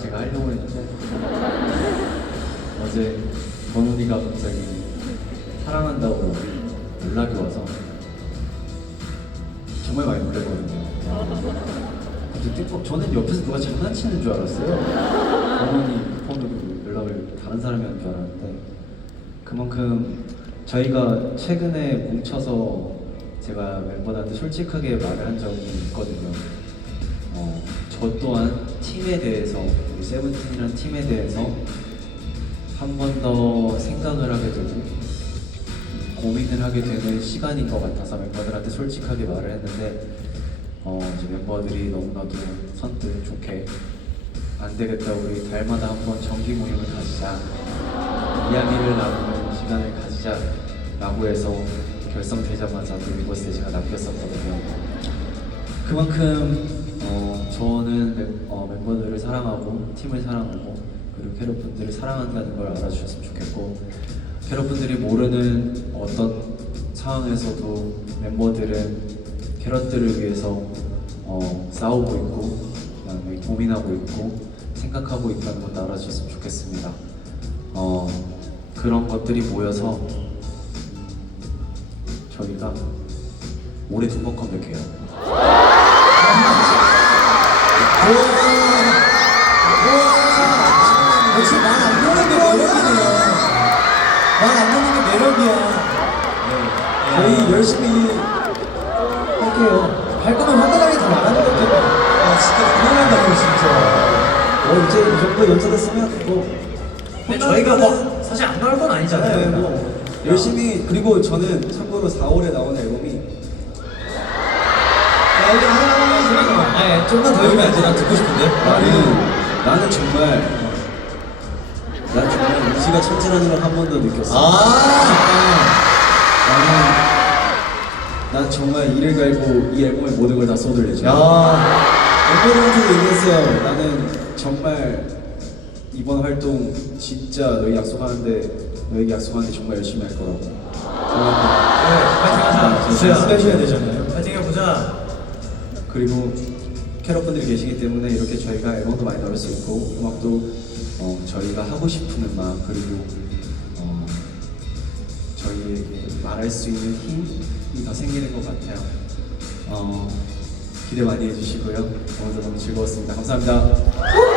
제가 하려고 했는데 어제 권훈이가 갑자기 사랑한다고 연락이 와서 정말 많이 놀랐거든요. 갑자기 띠뻑 저는 옆에서 누가 장난치는 줄 알았어요. 권훈이 폰으로 연락을 다른 사람이 한 줄 알았는데 그만큼 저희가 최근에 뭉쳐서 제가 멤버들한테 솔직하게 말을 한 적이 있거든요. 어, 저 또한 팀에 대해서 우리 세븐틴이라는 팀에 대해서 한 번 더 생각을 하게 되고 고민을 하게 되는 시간인 것 같아서 멤버들한테 솔직하게 말을 했는데 어, 이제 멤버들이 너무나도 선뜻 좋게 안 되겠다 우리 달마다 한번 정기 모임을 가지자 이야기를 나누는 시간을 가지자 라고 해서 결성되자마자 리버스에 제가 남겼었거든요. 그만큼 어, 저는 멤, 어, 멤버들을 사랑하고 팀을 사랑하고 그리고 캐럿 분들을 사랑한다는 걸 알아주셨으면 좋겠고 캐럿 분들이 모르는 어떤 상황에서도 멤버들은 캐럿들을 위해서 어, 싸우고 있고 그다음에 고민하고 있고 생각하고 있다는 것도 알아주셨으면 좋겠습니다. 어, 그런 것들이 모여서 저희가 올해 두 번 컴백해요. 역시 말안 되는 게 매력이네요. 말안 되는 게 매력이야. 저희 열심히 할게요. 할 거면 화끈하게 다 말하는 것 같아요. 아, 진짜 당연하다고, 진짜. 어, 이제 이 정도 연습했으면 뭐. 근데 저희가 뭐 사실 안 나올 건 아니잖아요. 네, 뭐. 열심히, 그리고 저는 참고로 4월에 나온 앨범이. 아니, 좀만 더 해주면 안 돼? 난 듣고 싶은데. 나는 나는 정말 난 정말 이지가 천재라는 걸 한 번 더 느꼈어. 아, 나는 난 정말 이를 갈고 이 앨범에 모든 걸 다 쏟을 예정이야. 야, 멤버들한테도 얘기했어요. 나는 정말 이번 활동 진짜 너희 약속하는데 너에게 약속하는데 정말 열심히 할 거라고. 네, 파이팅 하자. 진짜 스페셜 되잖아요. 파이팅 해보자. 그리고 캐럿분들이 계시기 때문에 이렇게 저희가 앨범도 많이 나올 수 있고 음악도 어, 저희가 하고 싶은 음악 그리고 어, 저희에게 말할 수 있는 힘이 더 생기는 것 같아요. 어, 기대 많이 해주시고요. 오늘도 너무 즐거웠습니다. 감사합니다.